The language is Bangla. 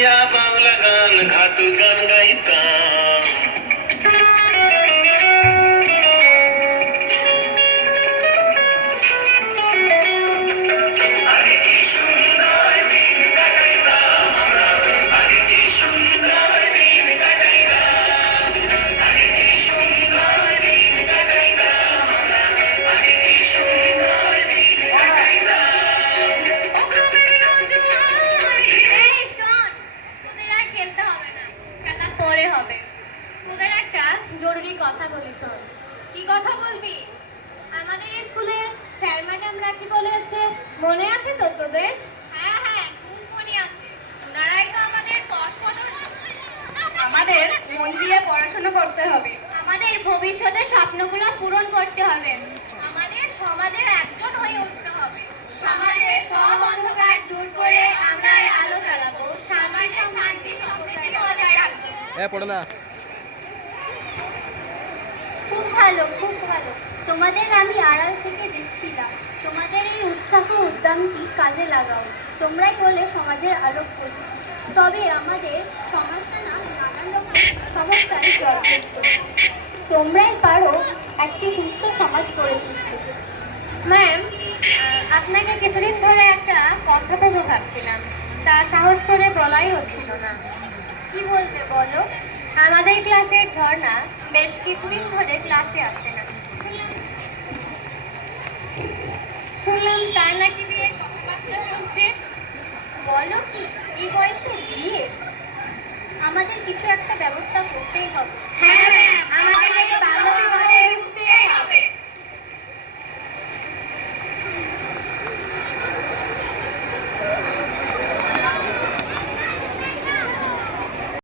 या बांगला गान घाट गान गाईता জরুরি কথা বলি শোন। কি কথা বলবি? আমাদের স্কুলে স্যার ম্যাডামরা কি বলেছে মনে আছে তো তোদের? হ্যাঁ হ্যাঁ খুব মনে আছে। ওনারাই তো আমাদের পথ প্রদর্শক। আমাদের মন দিয়ে পড়াশোনা করতে হবে। আমাদের ভবিষ্যতের স্বপ্নগুলো পূরণ করতে হবে। আমাদের সমাজের একজন হয়ে উঠতে হবে। সমাজের সব অন্ধকার দূর করে আমরা আলো জ্বালাবো। সমাজে শান্তি সম্প্রীতি বজায় রাখব। এ পড়ে না। ভালো খুব ভালো। তোমাদের আমি আড়াল থেকে দেখছিলাম তোমাদের এই উৎসাহ উদ্যমটি কাজে লাগাও। তোমরাই বলে সমাজের আলোক করবে তবে আমাদের সমাজটা না নানান রকম সমস্যায় জর্জরিত। তোমরাই পারো একটি সুস্থ সমাজ গড়ে তুলতে। ম্যাম আপনাকে কিছুদিন ধরে একটা কথা বলব ভাবছিলাম। তা সাহস করে বলাই হচ্ছিল না। কি বলবে বলো? আমাদের ক্লাসের ঝর্ণা বেশ কিছুদিন ধরে ক্লাসে আসছে না। শুনলাম তার নাকি বিয়ে কথাবার্তা চলছে বলো কি, এই বয়সে বিয়ে? আমাদের কিছু একটা ব্যবস্থা করতেই হবে। হ্যাঁ